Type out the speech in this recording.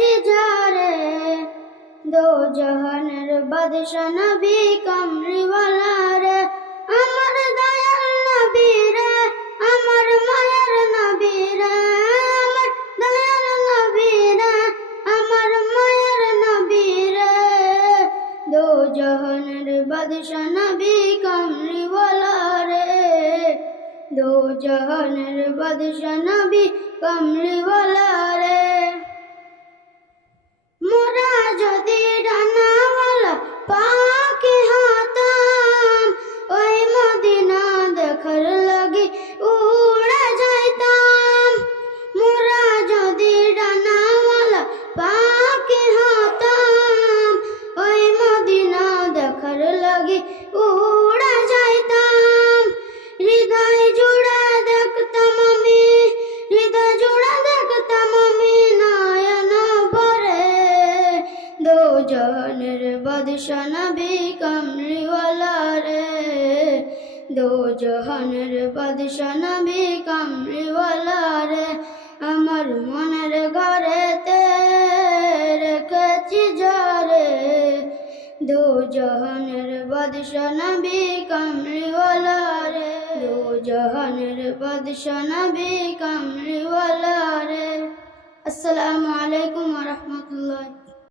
রেখেছি ঝরে দো জাহানের বাদশা নবী কামলিওয়ালা রে আমার দয়াল নবী রে আমার মায়ের নবী রে আমার দয়াল নবী রে আমার মায়ের নবী রে দো জাহানের বাদশা নবী কামলিওয়ালা রে দো জাহানের বাদশা নবী কামলিওয়ালা রে মোরা যদি ডানাওয়ালা পাখি হতাম ওই মদিনা দেখার লাগি উড়ে যাইতাম মোরা যদি ডানাওয়ালা পাখি হতাম ওই মদিনা দেখার লাগি উড়ে যাইতাম হৃদয় জুড়ে দেখতাম আমি হৃদয় জুড়ে দেখতাম আমি নয়ন ভরে দো জাহানের বাদশা নবী কামলিওয়ালা রে দো জাহানের বাদশা নবী কামলিওয়ালা রে আমার মনের ঘরেতে রেখেছি ঝরে দো জাহানের বাদশা নবী কামলিওয়ালা রে দো জাহানের বাদশা নবী কামলিওয়ালা রে। আসসালামু আলাইকুম ওয়া রাহমাতুল্লাহ।